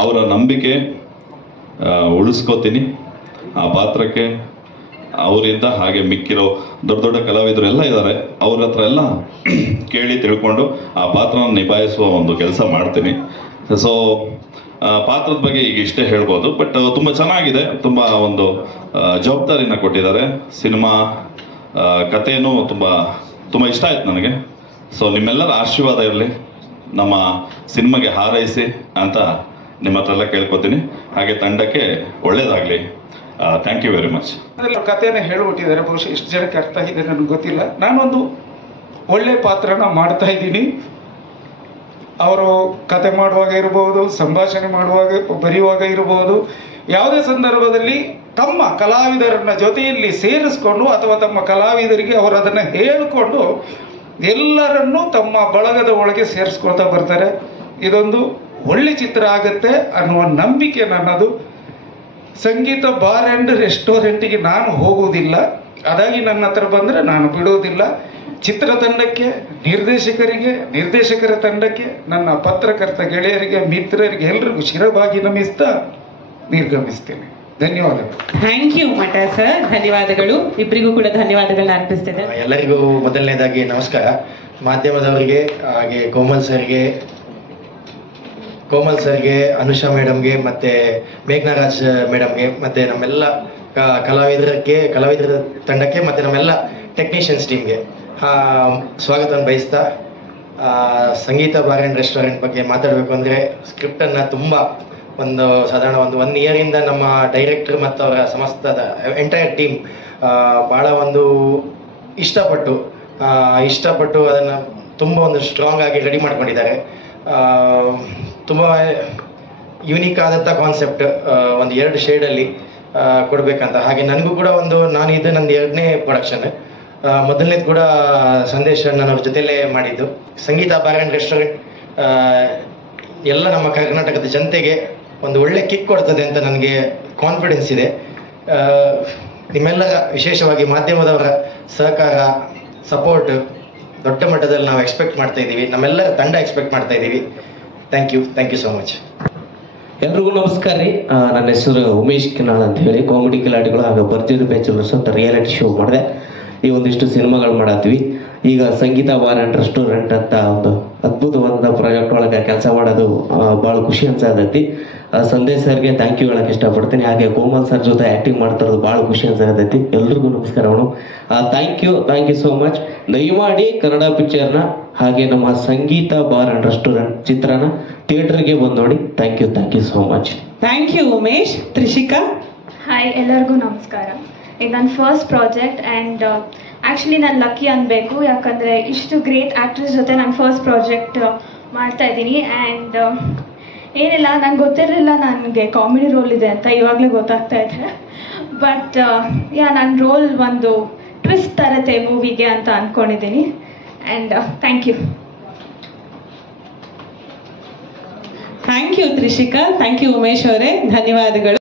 ಅವರ ನಂಬಿಕೆ ಉಳಿಸ್ಕೋತೀನಿ. ಆ ಪಾತ್ರಕ್ಕೆ ಅವರಿಂದ ಹಾಗೆ ಮಿಕ್ಕಿರೋ ದೊಡ್ಡ ದೊಡ್ಡ ಕಲಾವಿದರು ಎಲ್ಲ ಇದ್ದಾರೆ, ಅವ್ರ ಹತ್ರ ಎಲ್ಲ ಕೇಳಿ ತಿಳ್ಕೊಂಡು ಆ ಪಾತ್ರನ ನಿಭಾಯಿಸುವ ಒಂದು ಕೆಲಸ ಮಾಡ್ತೀನಿ. ಸೊ ಪಾತ್ರದ ಬಗ್ಗೆ ಈಗ ಇಷ್ಟೇ ಹೇಳ್ಬೋದು. ಬಟ್ ತುಂಬ ಚೆನ್ನಾಗಿದೆ, ತುಂಬ ಒಂದು ಜವಾಬ್ದಾರಿನ ಕೊಟ್ಟಿದ್ದಾರೆ. ಸಿನಿಮಾ ಕಥೆನೂ ತುಂಬ ಇಷ್ಟ ಆಯ್ತು ನನಗೆ. ಸೊ ನಿಮ್ಮೆಲ್ಲರ ಆಶೀರ್ವಾದ ಇರಲಿ, ನಮ್ಮ ಸಿನಿಮಾಗೆ ಹಾರೈಸಿ ಅಂತ ನಿಮ್ಮ ಹತ್ರ ಎಲ್ಲ ಕೇಳ್ಕೊತೀನಿ. ಹಾಗೆ ತಂಡಕ್ಕೆ ಒಳ್ಳೇದಾಗಲಿ. Thank you very much. ಕಥೆನ ಹೇಳ್ಬಿಟ್ಟಿದ್ದಾರೆ, ಬಹುಶಃ ಎಷ್ಟು ಜನಕ್ಕೆ ಅರ್ಥ ಆಗಿದೆ ನನಗೆ ಗೊತ್ತಿಲ್ಲ. ನಾನೊಂದು ಒಳ್ಳೆ ಪಾತ್ರನ ಮಾಡ್ತಾ ಇದ್ದೀನಿ. ಅವರು ಕತೆ ಮಾಡುವಾಗ ಇರಬಹುದು, ಸಂಭಾಷಣೆ ಮಾಡುವಾಗ ಬರೆಯುವಾಗ ಇರಬಹುದು, ಯಾವುದೇ ಸಂದರ್ಭದಲ್ಲಿ ತಮ್ಮ ಕಲಾವಿದರನ್ನ ಜೊತೆಯಲ್ಲಿ ಸೇರಿಸ್ಕೊಂಡು ಅಥವಾ ತಮ್ಮ ಕಲಾವಿದರಿಗೆ ಅವರು ಅದನ್ನು ಹೇಳಿಕೊಂಡು ಎಲ್ಲರನ್ನೂ ತಮ್ಮ ಬಳಗದ ಒಳಗೆ ಸೇರಿಸ್ಕೊಳ್ತಾ ಬರ್ತಾರೆ. ಇದೊಂದು ಒಳ್ಳೆ ಚಿತ್ರ ಆಗುತ್ತೆ ಅನ್ನುವ ನಂಬಿಕೆ ನನ್ನದು. ಸಂಗೀತ ಬಾರ್ ಆ್ಯಂಡ್ ರೆಸ್ಟೋರೆಂಟಿಗೆ ನಾನು ಹೋಗುವುದಿಲ್ಲ, ಅದಾಗಿ ನನ್ನ ಹತ್ರ ಬಂದರೆ ನಾನು ಬಿಡುವುದಿಲ್ಲ. ಚಿತ್ರತಂಡಕ್ಕೆ, ನಿರ್ದೇಶಕರ ತಂಡಕ್ಕೆ, ನನ್ನ ಪತ್ರಕರ್ತ ಗೆಳೆಯರಿಗೆ, ಮಿತ್ರರಿಗೆ ಎಲ್ಲರಿಗೂ ಶಿರವಾಗಿ ನಮಿಸ್ತಾ ನಿರ್ಗಮಿಸ್ತೇನೆ. ಧನ್ಯವಾದಗಳು. ಥ್ಯಾಂಕ್ ಯು ಮಠ ಸರ್, ಧನ್ಯವಾದಗಳು. ಇಬ್ಬರಿಗೂ ಕೂಡ ಧನ್ಯವಾದಗಳನ್ನ ಅರ್ಪಿಸ್ತೇನೆ. ಎಲ್ಲರಿಗೂ ಮೊದಲನೇದಾಗಿ ನಮಸ್ಕಾರ. ಮಾಧ್ಯಮದವರಿಗೆ, ಹಾಗೆ ಕೋಮಲ್ ಸರ್ಗೆ, ಅನುಷಾ ಮೇಡಮ್ಗೆ, ಮತ್ತೆ ಮೇಘನಾರಾಜ್ ಮೇಡಮ್ಗೆ, ಮತ್ತೆ ನಮ್ಮೆಲ್ಲ ಕಲಾವಿದರ ತಂಡಕ್ಕೆ, ಮತ್ತೆ ನಮ್ಮೆಲ್ಲ ಟೆಕ್ನಿಷಿಯನ್ಸ್ ಟೀಮ್ಗೆ ಸ್ವಾಗತವನ್ನು ಬಯಸ್ತಾ, ಸಂಗೀತ ಬಾರ್ ಆ್ಯಂಡ್ ರೆಸ್ಟೋರೆಂಟ್ ಬಗ್ಗೆ ಮಾತಾಡಬೇಕು ಅಂದರೆ ಸ್ಕ್ರಿಪ್ಟನ್ನು ತುಂಬ ಸಾಧಾರಣ ಒಂದು 1 ಇಯರಿಂದ ನಮ್ಮ ಡೈರೆಕ್ಟರ್ ಮತ್ತು ಅವರ ಸಮಸ್ತದ ಎಂಟೈರ್ ಟೀಮ್ ಭಾಳ ಇಷ್ಟಪಟ್ಟು ಅದನ್ನು ತುಂಬ ಸ್ಟ್ರಾಂಗ್ ಆಗಿ ರೆಡಿ ಮಾಡ್ಕೊಂಡಿದ್ದಾರೆ. ತುಂಬ ಯೂನಿಕ್ ಆದಂಥ ಕಾನ್ಸೆಪ್ಟ್, 2 ಶೇಡಲ್ಲಿ ಕೊಡಬೇಕಂತ. ಹಾಗೆ ನನಗೂ ಕೂಡ ನಾನು ಇದು ನಂದು 2ನೇ ಪ್ರೊಡಕ್ಷನ್. ಮೊದಲನೇದು ಕೂಡ ಸಂದೇಶ್ ಅಣ್ಣನವ್ರ ಜೊತೆಲೇ ಮಾಡಿದ್ದು. ಸಂಗೀತ ಬಾರ್ ಆ್ಯಂಡ್ ರೆಸ್ಟೋರೆಂಟ್ ಎಲ್ಲ ನಮ್ಮ ಕರ್ನಾಟಕದ ಜನತೆಗೆ ಒಂದು ಒಳ್ಳೆ ಕಿಕ್ ಕೊಡ್ತದೆ ಅಂತ ನನಗೆ ಕಾನ್ಫಿಡೆನ್ಸ್ ಇದೆ. ನಿಮ್ಮೆಲ್ಲರ, ವಿಶೇಷವಾಗಿ ಮಾಧ್ಯಮದವರ ಸಹಕಾರ, ಸಪೋರ್ಟ್ ದೊಡ್ಡ ಮಟ್ಟದಲ್ಲಿ ನಾವು ಎಕ್ಸ್ಪೆಕ್ಟ್ ಮಾಡ್ತಾ ಇದ್ದೀವಿ. ನಮ್ಮೆಲ್ಲರ ತಂಡ ಎಕ್ಸ್ಪೆಕ್ಟ್ ಮಾಡ್ತಾ ಇದ್ದೀವಿ. Thank you so much. ಎಲ್ರಿಗೂ ನಮಸ್ಕಾರ ರೀ. ನನ್ನ ಹೆಸರು ಉಮೇಶ್ ಕಿನಾಳ್ ಅಂತ ಹೇಳಿ, ಕಾಮಿಡಿ ಕಿಲಾಡಿಗಳು ಹಾಗೂ ಬರ್ತಿದ್ರು ಬ್ಯಾಚುಲರ್ಸ್ ಅಂತ ರಿಯಾಲಿಟಿ ಶೋ ಮಾಡಿದೆ. ಈ ಒಂದಿಷ್ಟು ಸಿನಿಮಾಗಳು ಮಾಡತ್ತೀವಿ. ಈಗ ಸಂಗೀತ ಬಾರ್ ಆ್ಯಂಡ್ ರೆಸ್ಟೋರೆಂಟ್ ಅಂತ ಒಂದು ಅದ್ಭುತವಾದ ಪ್ರಾಜೆಕ್ಟ್ ಒಳಗೆ ಕೆಲಸ ಮಾಡೋದು ಭಾಳ ಖುಷಿ ಅನ್ಸತೈತಿ. ಸಂದೇಶ್ ಸರ್ಗೆ ಥ್ಯಾಂಕ್ ಯು ಹೇಳಕ್ಕೆ ಇಷ್ಟಪಡ್ತೀನಿ. ಹಾಗೆ ಕೋಮಲ್ ಸರ್ ಜೊತೆ ಆ್ಯಕ್ಟಿಂಗ್ ಮಾಡ್ತಿರೋದು ಭಾಳ ಖುಷಿ ಅನ್ಸತೈತಿ. ಎಲ್ರಿಗೂ ನಮಸ್ಕಾರ. Thank you so much. ದಯಮಾಡಿ ಕನ್ನಡ ಪಿಕ್ಚರ್ನ ಹಾಗೆ ನಮ್ಮ ಸಂಗೀತ ಬಾರ್ ಆ್ಯಂಡ್ ರೆಸ್ಟೋರೆಂಟ್ ಚಿತ್ರನ ಥಿಯೇಟರ್ಗೆ ಬಂದು ನೋಡಿ. Thank you so much. Thank you Umesh. Trishika. Hi, ಎಲ್ಲರಿಗೂ ನಮಸ್ಕಾರ. ಇದು ನನ್ನ ಫಸ್ಟ್ ಪ್ರಾಜೆಕ್ಟ್ ಆ್ಯಂಡ್ ಆ್ಯಕ್ಚುಲಿ ನಾನು ಲಕ್ಕಿ ಅನ್ಬೇಕು, ಯಾಕಂದರೆ ಇಷ್ಟು ಗ್ರೇಟ್ ಆ್ಯಕ್ಟ್ರಸ್ ಜೊತೆ ನಾನು ಫಸ್ಟ್ ಪ್ರಾಜೆಕ್ಟ್ ಮಾಡ್ತಾ ಇದ್ದೀನಿ. ಆ್ಯಂಡ್ ಏನಿಲ್ಲ, ನಂಗೆ ಗೊತ್ತಿರಲಿಲ್ಲ ನನಗೆ ಕಾಮಿಡಿ ರೋಲ್ ಇದೆ ಅಂತ, ಇವಾಗಲೇ ಗೊತ್ತಾಗ್ತಾ ಇದೆ. ಬಟ್ ನನ್ನ ರೋಲ್ ಒಂದು ಟ್ವಿಸ್ಟ್ ತರತ್ತೆ ಮೂವಿಗೆ ಅಂತ ಅಂದ್ಕೊಂಡಿದ್ದೀನಿ. And thank you Trishika. Thank you Umesh ಅವರೇ, ಧನ್ಯವಾದಗಳು.